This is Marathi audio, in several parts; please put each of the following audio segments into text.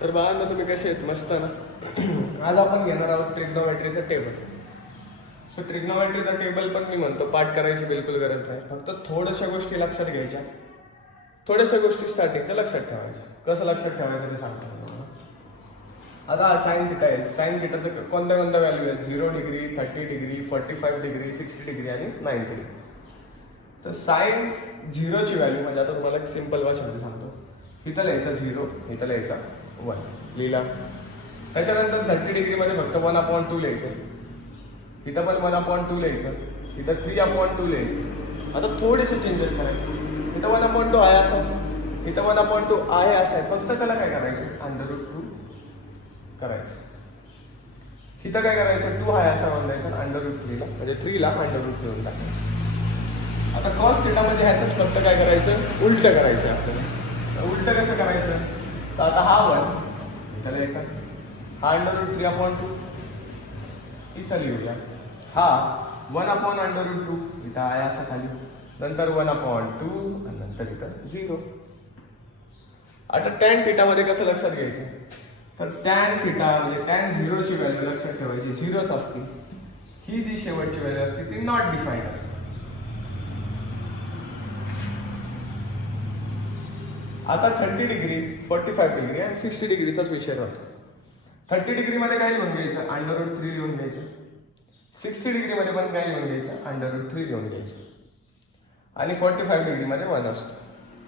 तर बाळांनो, तुम्ही कसे आहेत? मस्त ना. आज आपण घेणार आहोत ट्रिग्नोमेट्रीचा टेबल. सो ट्रिग्नोमेट्रीचा टेबल पण मी म्हणतो पाठ करायची बिलकुल गरज नाही, फक्त थोड्याशा गोष्टी लक्षात घ्यायच्या, थोड्याशा गोष्टी स्टार्टिंगच्या लक्षात ठेवायच्या. कसं लक्षात ठेवायचं ते सांगतो तुम्हाला. आता हा साईन थिटा आहे. साईन थिटाचं कोणत्या कोणत्या व्हॅल्यू आहेत? 0 डिग्री, 30 डिग्री, 45 डिग्री, 60 डिग्री आणि 90 डिग्री. तर साईन 0ची व्हॅल्यू म्हणजे आता तुम्हाला एक सिंपल भाषेमध्ये सांगतो. इथं लिहायचा 0, इथं लिहायचा 1 लिहिला. त्याच्यानंतर 30 डिग्रीमध्ये फक्त 1/2 लिहायचं, इथं पण 1/2 लिहायचं, इथं 3/2 लिहायचं. आता थोडेसे चेंजेस करायचे. इथं 1/2 आहे असं, इथं 1/2 आहे असं आहे, फक्त त्याला काय करायचं? √2 करायचं. इथं काय करायचं? 2 आहे असं म्हणायचं, √3ला म्हणजे 3ला √2 ठेवून टाकायचं. आता कॉस थिटा म्हणजे ह्याचंच फक्त काय करायचं? उलटं करायचं आपल्याला. उलटं कसं करायचं? तर आता हा 1 इथं लिहायचा, हा √3/2 इथं लिहूया, हा 1/√2 इथं आहे असा खाली, नंतर 1/2 आणि नंतर इथं 0. आता टॅन थिटामध्ये कसं लक्षात घ्यायचं? तर टॅन थिटा म्हणजे टॅन 0ची व्हॅल्यू लक्षात ठेवायची, 0च असते. ही जी शेवटची व्हॅल्यू असते ती नॉट डिफाईन्ड असते. आता 30 डिग्री, 45 डिग्री आणि 60 डिग्रीचाच विषय राहतो. 30 डिग्रीमध्ये काय लिहून घ्यायचं? √3 लिहून घ्यायचं. 60 डिग्रीमध्ये पण काय लिहून घ्यायचं? √3 लिहून घ्यायचं. आणि 45 डिग्रीमध्ये 1 असतो.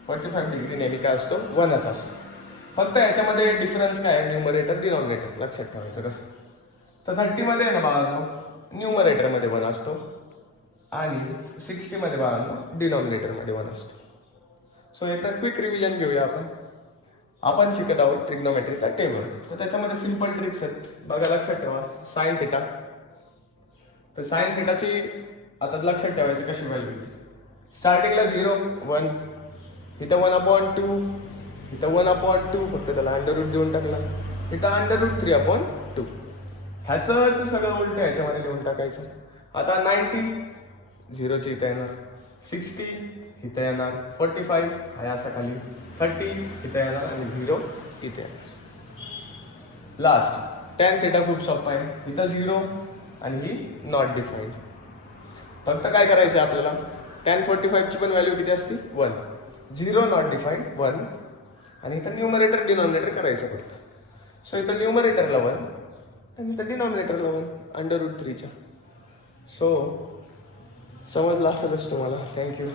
45 डिग्री नेहमी काय असतो? 1च असतो. फक्त याच्यामध्ये डिफरन्स काय आहे? न्यूमरेटर डिनॉमिनेटर लक्षात ठेवायचं. कसं? तर 30मध्ये आहे ना बाळांनो, न्यूमरेटरमध्ये 1 असतो आणि 60मध्ये बाळांनो डिनॉमिनेटरमध्ये 1 असतो. सो एकदा क्विक रिव्हिजन घेऊया आपण. आपण शिकत आहोत ट्रिग्नोमेट्रीचा टेबल. तर त्याच्यामध्ये सिंपल ट्रिक्स आहेत बघा, लक्षात ठेवा. साईन थिटा, तर साईन थिटाची आता लक्षात ठेवायची कशी व्हॅल्यू? स्टार्टिंगला 0, 1, इथं 1/2, इथं 1/2 फक्त त्याला √ देऊन टाकला, इथं √3/2. ह्याचं सगळं उलट ह्याच्यामध्ये लिहून टाकायचं. आता 90 0ची इथं येणार, 60 इथं येणार, 45 आहे असा खाली, 30 इथं येणार आणि 0 इथे येणार. लास्ट टॅन थिटा खूप सोपा आहे. इथं 0 आणि ही नॉट डिफाईन्ड. फक्त काय करायचं आहे आपल्याला? टॅन 45ची पण व्हॅल्यू किती असते? 1. 0 नॉट डिफाईन्ड 1 आणि इथं न्यूमरेटर डिनॉमिनेटर करायचं फक्त. सो इथं न्यूमरेटरला 1 आणि इथं डिनॉमिनेटरला 1 √3च्या. सो समजलं असेलच तुम्हाला. थँक्यू.